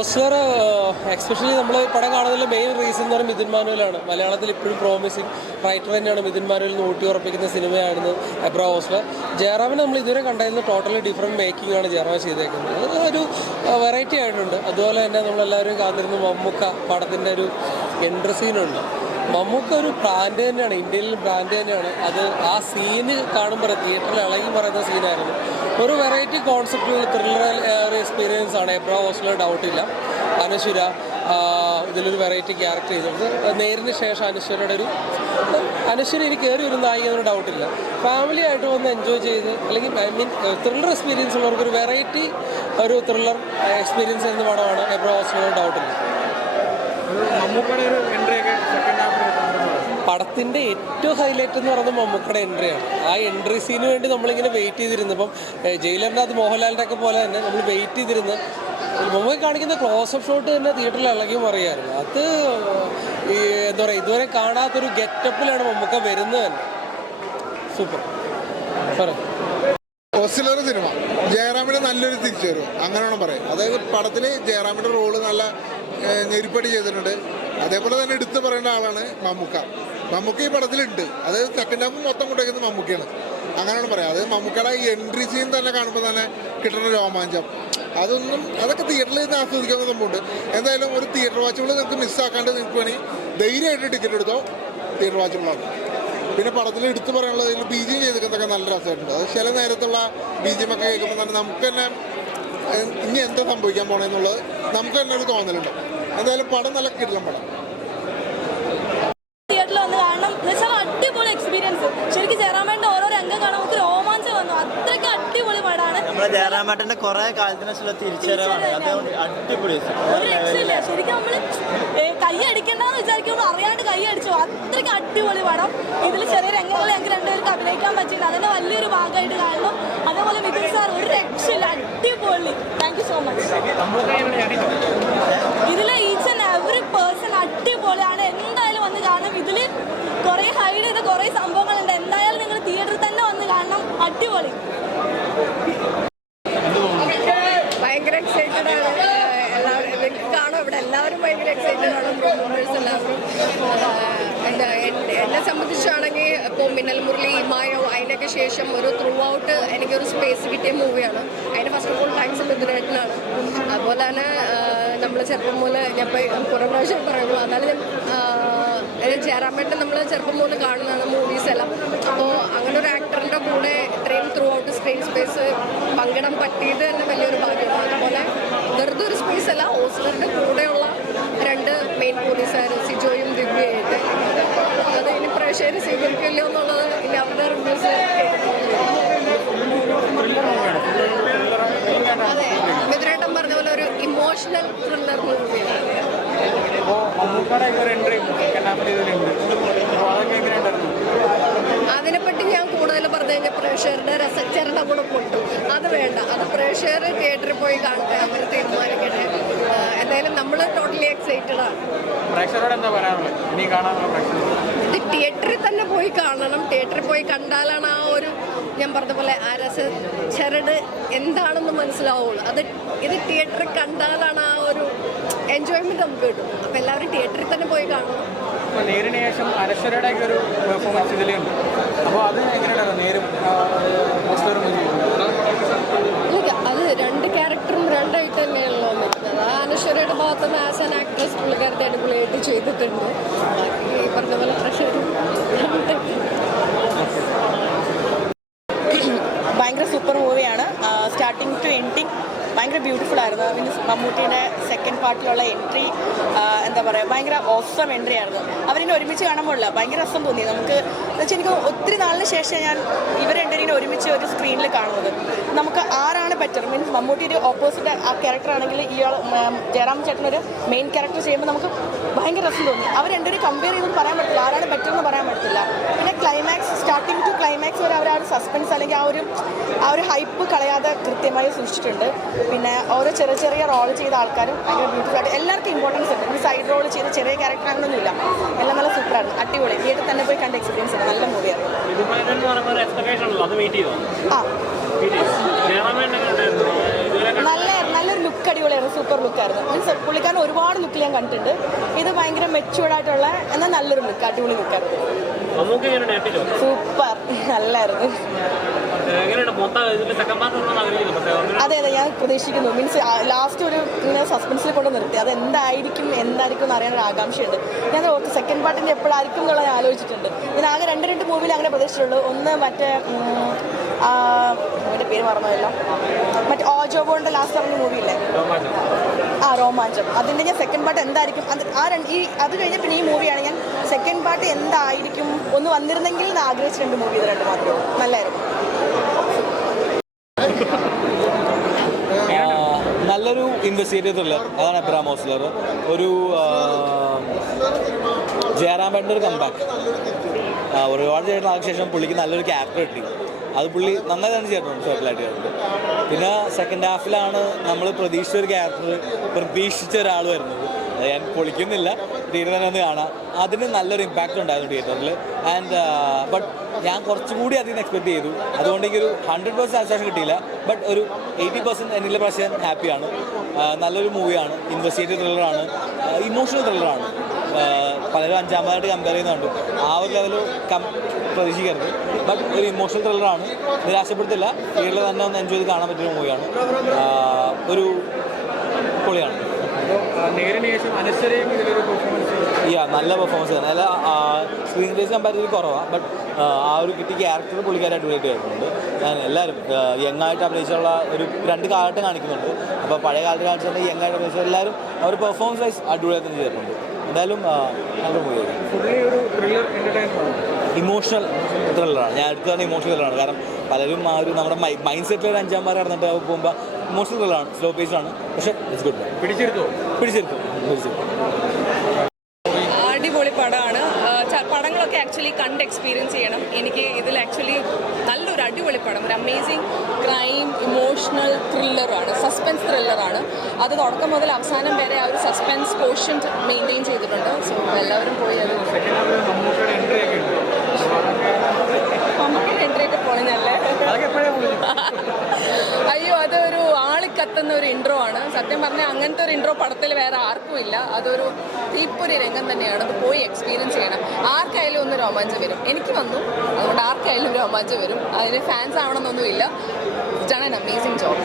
Ozler especially നമ്മൾ പടം കാണുന്നതിലെ main reason എന്ന് പറയുന്നത് മിഥുൻ മാനുവലാണ്. മലയാളത്തിൽ ഇപ്പോഴും പ്രോമിസിങ് റൈറ്റർ തന്നെയാണ് മിഥുൻ മാനുവൽ ഊട്ടി ഉറപ്പിക്കുന്ന സിനിമയായിരുന്നു എബ്രാ ഓസ്ലർ. ജയറാമിനെ നമ്മൾ ഇതുവരെ കണ്ടായിരുന്ന ടോട്ടലി ഡിഫറെൻറ്റ് മേക്കിംഗ് ആണ് ജയറാം ചെയ്തേക്കുന്നത്. അത് ഒരു വെറൈറ്റി ആയിട്ടുണ്ട്. അതുപോലെ തന്നെ നമ്മളെല്ലാവരും കാത്തിരുന്ന മമ്മൂക്ക പടത്തിൻ്റെ ഒരു എൻട്രി സീനുണ്ട്. മമ്മൂക്ക ഒരു ബ്രാൻഡ് തന്നെയാണ്, ഇന്ത്യയിൽ ബ്രാൻഡ് തന്നെയാണ്. അത് ആ സീന് കാണുമ്പോൾ തിയേറ്ററിൽ ഇളകി പറയുന്ന സീനായിരുന്നു. ഒരു വെറൈറ്റി കോൺസെപ്റ്റുകൾ ത്രില്ലർ ഒരു എക്സ്പീരിയൻസ് ആണ് എബ്രാ ഓസ്ലർ, ഡൗട്ടില്ല. അനശ്വര ഇതിലൊരു വെറൈറ്റി ക്യാരക്ടർ ചെയ്തിട്ടുണ്ട്. നേരിന് ശേഷം അനശ്വര ഇനി കയറി ഒരു നായിക എന്നൊരു ഡൗട്ടില്ല. ഫാമിലി ആയിട്ട് വന്ന് എൻജോയ് ചെയ്ത് അല്ലെങ്കിൽ ത്രില്ലർ എക്സ്പീരിയൻസ് ഉള്ളവർക്ക് ഒരു വെറൈറ്റി ഒരു ത്രില്ലർ എക്സ്പീരിയൻസ് ചെയ്യുന്ന പടമാണ് എബ്രാ ഓസ്ലർ, ഡൗട്ടില്ല. പടത്തിൻ്റെ ഏറ്റവും ഹൈലൈറ്റ് എന്ന് പറയുന്നത് മമ്മൂക്കയുടെ എൻട്രിയാണ്. ആ എൻട്രി സീന് വേണ്ടി നമ്മളിങ്ങനെ വെയിറ്റ് ചെയ്തിരുന്നു. ഇപ്പം ജയിലറിൻ്റെ അത് മോഹൻലാലിൻ്റെ ഒക്കെ പോലെ തന്നെ നമ്മൾ വെയിറ്റ് ചെയ്തിരുന്ന് മമ്മൂക്ക കാണിക്കുന്ന ക്ലോസപ്പ് ഷോട്ട് തന്നെ തിയേറ്ററിൽ ഇളകി മറിയായിരുന്നു. അത് ഈ എന്താ പറയുക, ഇതുവരെ കാണാത്തൊരു ഗെറ്റപ്പിലാണ് മമ്മൂക്ക വരുന്നത് തന്നെ. സൂപ്പർ ഓസ്ലർ സിനിമ ജയറാമിന് നല്ലൊരു തിരിച്ചുവരും, അങ്ങനെ വേണം പറയാം. അതായത് പടത്തിൽ ജയറാമിൻ്റെ റോള് നല്ല ഞെരിപ്പടി ചെയ്തിട്ടുണ്ട്. അതേപോലെ തന്നെ എടുത്തു പറയേണ്ട ആളാണ് മമ്മൂക്ക ഈ പടത്തിലുണ്ട്. അതായത് സെക്കൻഡ് ഹാഫ് മൊത്തം കൊണ്ടുവയ്ക്കുന്നത് മമ്മൂക്കയാണ്, അങ്ങനെയാണ് പറയാം. അതായത് മമ്മൂക്കയുടെ ഈ എൻട്രി സീൻ തന്നെ കാണുമ്പോൾ തന്നെ കിട്ടുന്ന രോമാഞ്ചം, അതൊക്കെ തിയേറ്ററിൽ നിന്ന് ആസ്വദിക്കാവുന്ന സംഭവമുണ്ട്. എന്തായാലും ഒരു തിയേറ്റർ വാച്ചുകൾ നിങ്ങൾക്ക് മിസ്സാക്കാണ്ട് നിങ്ങൾക്ക് വേണമെങ്കിൽ ധൈര്യമായിട്ട് ടിക്കറ്റ് എടുത്തോ, തിയേറ്റർ വാച്ചുകളാണ്. പിന്നെ പടത്തിൽ എടുത്തു പറയാനുള്ളത് ബി ജി എം ചെയ്തിട്ടൊക്കെ നല്ല രസമായിട്ടുണ്ട്. അത് ചില നേരത്തുള്ള ബി ജി എം ഒക്കെ കേൾക്കുമ്പോൾ തന്നെ നമുക്ക് തന്നെ ഇനി എന്താ സംഭവിക്കാൻ പോകണമെന്നുള്ളത് നമുക്ക് തന്നെ ഒരു തോന്നലുണ്ട്. എന്തായാലും പടം നല്ല കിടലം പടം. തിയേറ്ററിൽ വന്ന് കാണണം എന്ന് വെച്ചാൽ അടിപൊളി എക്സ്പീരിയൻസ്. ശരിക്കും ജയറാമേട്ടൻ്റെ ഓരോ രംഗം കാണാൻ നമുക്ക് രോമാഞ്ചം വന്നു. അത്രയ്ക്ക് അടിപൊളി പടമാണ്. നമ്മുടെ ജയറാമേട്ടൻ്റെ കുറെ കാലത്തിന് ശേഷം തിരിച്ചുവരവാണ്. അടിപൊളി ഒരു രക്ഷയില്ല. ശരിക്കും നമ്മൾ കൈ അടിക്കണ്ടെന്ന് വിചാരിക്കുമ്പോൾ അറിയാണ്ട് കൈ അടിച്ചു. അത്രയ്ക്ക് അടിപൊളി പടം. ഇതിൽ ചെറിയ രംഗങ്ങൾ ഞങ്ങൾക്ക് രണ്ടുപേർക്ക് അഭിനയിക്കാൻ പറ്റിയിട്ടുണ്ട്. അതിൻ്റെ വലിയൊരു ഭാഗമായിട്ട് കാണണം. അതേപോലെ മിഥുൻ സാർ ഒരു രക്ഷയില്ല, അടിപൊളി. Thank you so much. ഇതിലെ ഈച്ച് ആൻഡ് എവറി പേഴ്സൺ അടിപൊളിയാണ്. എന്തായാലും വന്ന് കാണണം. ഇതിൽ കുറേ ഹൈഡ് ചെയ്ത കുറേ സംഭവങ്ങളുണ്ട്. എന്തായാലും നിങ്ങൾ തിയേറ്ററിൽ തന്നെ വന്ന് കാണണം. അടിപൊളി. ഭയങ്കര എക്സൈറ്റഡ് ആണ്. എല്ലാവരും കാണും, ഇവിടെ എല്ലാവരും ഭയങ്കര എക്സൈറ്റഡ് ആണ്. പ്രൊമോട്ടേഴ്സ് എല്ലാവരും. എന്നെ സംബന്ധിച്ചാണെങ്കിൽ ഇപ്പോൾ മിന്നൽ മുരളി, ഇമായോ അതിനൊക്കെ ശേഷം ഒരു ത്രൂ ഔട്ട് എനിക്കൊരു സ്പേസ് കിട്ടിയ മൂവിയാണ്. അതിന് ഫസ്റ്റ് ഓഫ് ഓൾ താങ്ക്സ് മിഥുനേട്ടനാണ്. അതുപോലെ തന്നെ നമ്മൾ ചെറുപ്പം മുതൽ ഞാൻ ഇപ്പോൾ കുറേ പ്രാവശ്യം പറയുള്ളൂ, എന്നാലും ജയറാമേട്ടൻ നമ്മൾ ചെറുപ്പം മുതൽ കാണുന്നതാണ് മൂവീസ് എല്ലാം. അപ്പോൾ അങ്ങനെ ഒരു ആക്ടറിൻ്റെ കൂടെ ഇത്രയും ത്രൂ ഔട്ട് സ്ക്രീൻ സ്പേസ് പങ്കിടാൻ പറ്റിയത് തന്നെ വലിയൊരു ഭാഗ്യമാണ്. അതുപോലെ വെറുതെ ഒരു സ്പേസ് അല്ല, ഓസ്ലറിൻ്റെ കൂടെയുള്ള രണ്ട് മെയിൻ പോലീസുകാർ സിജോയും ദിവ്യയായിട്ട്. അത് ഇനി പ്രേക്ഷകർ സ്വീകരിക്കില്ലോ എന്നുള്ളത് ഇനി അവരുടെ റിവ്യൂസ്. അതെ, മിഥുനേട്ടൻ പറഞ്ഞ പോലെ ഒരു ഇമോഷണൽ ത്രില്ലർ മൂവിയാണ്. അതിനെപ്പറ്റി ഞാൻ കൂടുതൽ പറഞ്ഞു കഴിഞ്ഞാൽ പ്രേക്ഷകരുടെ രസച്ചരണം കൂടെ പൊട്ടും. അത് വേണ്ട, അത് പ്രേക്ഷകർ തിയേറ്ററിൽ പോയി കാണട്ടെ, അവർ തീരുമാനിക്കട്ടെ. എന്തായാലും നമ്മൾ ടോട്ടലി എക്സൈറ്റഡ് ആണ്. ഇത് തിയേറ്ററിൽ തന്നെ പോയി കാണണം. തിയേറ്ററിൽ പോയി കണ്ടാലാണ് ആ ഒരു, ഞാൻ പറഞ്ഞ പോലെ ആ രസച്ചരട് എന്താണെന്ന് മനസ്സിലാവുള്ളൂ. ഇത് തിയേറ്ററിൽ കണ്ടാലാണ് ആ ഒരു എൻജോയ്മെന്റ് നമുക്ക് കിട്ടും. അപ്പം എല്ലാവരും തിയേറ്ററിൽ തന്നെ പോയി കാണണം. നേരിന് ശേഷം അനശ്വരയുടെ ഒരു പെർഫോമൻസ് ഇതിലുണ്ട്. അപ്പോൾ അത് എങ്ങനെയാണ് നേരും അത് രണ്ട് ക്യാരക്ടറും രണ്ടായിട്ട് തന്നെയാണല്ലോ നിൽക്കുന്നത്. ആ അനശ്വരയുടെ ഭാഗത്ത് നിന്ന് ആസ് ആൻ ആക്ട്രസ് പുള്ളിക്കാരത്തെ അടിപൊളിയായിട്ട് ചെയ്തിട്ടുണ്ട്. ഈ പറഞ്ഞ പോലെ പ്രഷറും ഭയങ്കര സൂപ്പർ മൂവിയാണ്. സ്റ്റാർട്ടിങ് ടു എൻഡിങ് ഭയങ്കര ബ്യൂട്ടിഫുൾ ആയിരുന്നു. മീൻസ് മമ്മൂട്ടിയുടെ സെക്കൻഡ് പാർട്ടിലുള്ള എൻട്രി എന്താ പറയുക, ഭയങ്കര ഓസം എൻട്രി ആയിരുന്നു. അവരിനെ ഒരുമിച്ച് കാണുമ്പോഴല്ല ഭയങ്കര രസം തോന്നി നമുക്ക്. എന്ന് വെച്ചാൽ എനിക്ക് ഒത്തിരി നാളിന് ശേഷം ഞാൻ ഇവർ രണ്ടുപേരും ഒരുമിച്ച് ഒരു സ്ക്രീനിൽ കാണുന്നത്. നമുക്ക് ആരാണ് ബെറ്റർ, മീൻസ് മമ്മൂട്ടി ഒരു ഓപ്പോസിറ്റ് ആ ക്യാരക്ടർ ആണെങ്കിൽ ഇയാൾ ജയറാം ചേട്ടനൊരു മെയിൻ ക്യാരക്ടർ ചെയ്യുമ്പോൾ നമുക്ക് ഭയങ്കര രസം തോന്നി. അവർ രണ്ടുപേരും കമ്പയർ ചെയ്തെന്ന് പറയാൻ പറ്റില്ല, ആരാണ് ബെറ്റർ എന്ന് പറയാൻ പറ്റില്ല. പിന്നെ ക്ലൈമാക്സ്, സ്റ്റാർട്ടിങ് ടു ക്ലൈമാക്സ് വരെ അവർ ആ ഒരു സസ്പെൻസ് അല്ലെങ്കിൽ ആ ഒരു ഹൈപ്പ് കളയാതെ കൃത്യമായി സൂക്ഷിച്ചിട്ടുണ്ട്. പിന്നെ ഓരോ ചെറിയ റോൾ ചെയ്ത ആൾക്കാരും ഭയങ്കര ബ്യൂട്ടിഫുൾ ആയിട്ട് എല്ലാവർക്കും ഇമ്പോർട്ടൻസ് ഉണ്ട്. ഈ സൈഡ് റോൾ ചെയ്ത് ചെറിയ ക്യാരക്ടർ അങ്ങനെയൊന്നുമില്ല, എല്ലാം നല്ല സൂപ്പറായിരുന്നു, അടിപൊളി. തിയേറ്ററിൽ തന്നെ പോയി കണ്ട എക്സ്പീരിയൻസ് ആണ്, നല്ല മൂവിയാണ്. നല്ലൊരു ലുക്ക് അടിപൊളിയായിരുന്നു, സൂപ്പർ ലുക്കായിരുന്നു. മീൻസ് പുള്ളിക്കാരൻ ഒരുപാട് ലുക്കിൽ ഞാൻ കണ്ടിട്ടുണ്ട്. ഇത് ഭയങ്കര മെച്യൂർഡായിട്ടുള്ള എന്നാൽ നല്ലൊരു ലുക്ക്, അടിപൊളി ലുക്കായിരുന്നു. സൂപ്പർ, നല്ലായിരുന്നു. അതെ അതെ, ഞാൻ പ്രതീക്ഷിക്കുന്നു. മീൻസ് ലാസ്റ്റ് ഒരു ഇങ്ങനെ സസ്പെൻസിൽ കൊണ്ട് നിർത്തി, അത് എന്തായിരിക്കും എന്ന് അറിയാനൊരു ആകാംക്ഷയുണ്ട്. ഞാൻ ഓർത്ത് സെക്കൻഡ് പാർട്ടിൻ്റെ എപ്പോഴായിരിക്കും എന്നുള്ളത് ഞാൻ ആലോചിച്ചിട്ടുണ്ട്. ഞാൻ ആകെ രണ്ട് മൂവിയിൽ അങ്ങനെ പ്രതീക്ഷിച്ചിട്ടുള്ളൂ. ഒന്ന് മറ്റേ അവൻ്റെ പേര് മറന്നതല്ലോ, മറ്റേ ഓജോബോൻ്റെ ലാസ്റ്റ് ഇറങ്ങിയ മൂവിയില്ലേ, രോമാഞ്ചം. അതിൻ്റെ ഞാൻ സെക്കൻഡ് പാർട്ട് എന്തായിരിക്കും അത് കഴിഞ്ഞ പിന്നെ ഈ മൂവിയാണ് ഞാൻ സെക്കൻഡ് പാർട്ട് എന്തായിരിക്കും ഒന്ന് വന്നിരുന്നെങ്കിൽ എന്ന് ആഗ്രഹിച്ച രണ്ട് മൂവി, ഇത് രണ്ട് മാത്രമേ ഉള്ളൂ. നല്ലായിരുന്നു. നല്ലൊരു ഇൻവെസ്റ്റിഗേറ്റീവ് ത്രില്ലർ, അതാണ് എബ്രഹാം ഓസ്ലർ. ഒരു ജയറാമേട്ടൻ്റെ ഒരു കംബാക്ക്, ഒരുപാട് ചെയ്തിട്ടുള്ള ശേഷം പുള്ളിക്ക് നല്ലൊരു ക്യാരക്ടർ കിട്ടി. അത് പുള്ളി നന്നായി തന്നെ ചെയ്തിട്ടുണ്ട്, ഷോർട്ടിലായിട്ട് ചെയ്തിട്ടുണ്ട്. പിന്നെ സെക്കൻഡ് ഹാഫിലാണ് നമ്മൾ പ്രതീക്ഷിച്ച ഒരു ക്യാരക്ടർ, പ്രതീക്ഷിച്ച ഒരാൾ വരുന്നത്. ഞാൻ പൊളിക്കുന്നില്ല, തിയേറ്ററിൽ തന്നെ ഒന്ന് കാണാം. അതിന് നല്ലൊരു ഇമ്പാക്റ്റ് ഉണ്ടായിരുന്നു തിയേറ്ററിൽ. ആൻഡ് ബട്ട് ഞാൻ കുറച്ചുകൂടി അതിൽ നിന്ന് എക്സ്പെക്ട് ചെയ്തു. അതുകൊണ്ട് എനിക്കൊരു 100% സാറ്റിസ്ഫാക്ഷൻ കിട്ടിയില്ല. ബട്ട് ഒരു 80% എന്നിലെ പ്രാവശ്യം ഹാപ്പിയാണ്. നല്ലൊരു മൂവിയാണ്, ഇൻവെസ്റ്റിഗേറ്റീവ് ത്രില്ലറാണ്, ഇമോഷണൽ ത്രില്ലറാണ്. പലരും അഞ്ചാമതായിട്ട് കമ്പയർ ചെയ്യുന്നുണ്ട്, ആ ഒരു ലെവൽ പ്രതീക്ഷിക്കരുത്. ബട്ട് ഒരു ഇമോഷണൽ ത്രില്ലറാണ്, നിരാശപ്പെടുത്തില്ല. തിയേറ്ററിൽ തന്നെ ഒന്ന് എൻജോയ് ചെയ്ത് കാണാൻ പറ്റിയ മൂവിയാണ്. ഒരു പൊളിയാണ്. നല്ല പെർഫോമൻസ് തന്നെ. അല്ല, സ്ക്രീൻ സ്പേസ് കമ്പാരിറ്റീവ് കുറവാണ്. ബട്ട് ആ ഒരു കിട്ടിയ ക്യാരക്ടർ പുള്ളിക്കാരായിട്ട് അടിപൊളിയായിട്ട് വരുന്നുണ്ട്. ഞാൻ എല്ലാവരും യങ്ങായിട്ട് അഭിനയിച്ചുള്ള ഒരു രണ്ട് കാലഘട്ടം കാണിക്കുന്നുണ്ട്. അപ്പോൾ പഴയ കാലത്ത് കാണിച്ചിട്ട് യങ്ങായിട്ട് അഭിനയിച്ച എല്ലാവരും അവർ പെർഫോമൻസ് വൈസ് അടിപൊളിയായിട്ട് തന്നെ ചെയ്തിട്ടുണ്ട്. എന്തായാലും നല്ല മൂവിയായിരിക്കും. ഇമോഷണൽ ത്രില്ലറാണ്. ഞാൻ അടുത്ത് പറഞ്ഞ ഇമോഷണൽ ത്രില്ലറാണ്. കാരണം പലരും ആ ഒരു നമ്മുടെ മൈൻഡ് സെറ്റിൽ ഒരു അഞ്ചാം നടന്നിട്ട് പോകുമ്പോൾ ഇമോഷണൽ ത്രില്ലറാണ്, സ്ലോ പേസ്ഡാണ്. പക്ഷേ ഇറ്റ്സ് ഗുഡ്. പിടിച്ചെടുത്തു. അടിപൊളി പടമാണ്. പടങ്ങളൊക്കെ ആക്ച്വലി കണ്ട് എക്സ്പീരിയൻസ് ചെയ്യണം. എനിക്ക് ഇതിൽ ആക്ച്വലി നല്ലൊരു അടിപൊളി പടം, ഒരു അമേസിങ് ക്രൈം ഇമോഷണൽ ത്രില്ലറാണ്, സസ്പെൻസ് ത്രില്ലറാണ്. അത് തുടക്കം മുതൽ അവസാനം വരെ ആ ഒരു സസ്പെൻസ് കോഷ്യന്റ് മെയിൻറ്റെയിൻ ചെയ്തിട്ടുണ്ട്. സോ എല്ലാവരും പോയി അത് എൻട്രി ആയിട്ട് പോണല്ലേ. അയ്യോ, അതൊരു ആളിക്കത്തുന്ന ഒരു ഇൻട്രോ ആണ്. സത്യം പറഞ്ഞാൽ അങ്ങനത്തെ ഒരു ഇൻട്രോ പടത്തിൽ വേറെ ആർക്കും ഇല്ല. അതൊരു തീപ്പൊരി രംഗം തന്നെയാണ്. അത് പോയി എക്സ്പീരിയൻസ് ചെയ്യണം. ആർക്കായാലും ഒന്ന് രോമാഞ്ചം വരും. എനിക്ക് വന്നു, അതുകൊണ്ട് ആർക്കായാലും രോമാഞ്ചം വരും. അതിന് ഫാൻസ് ആവണമെന്നൊന്നുമില്ല. It's done an amazing job.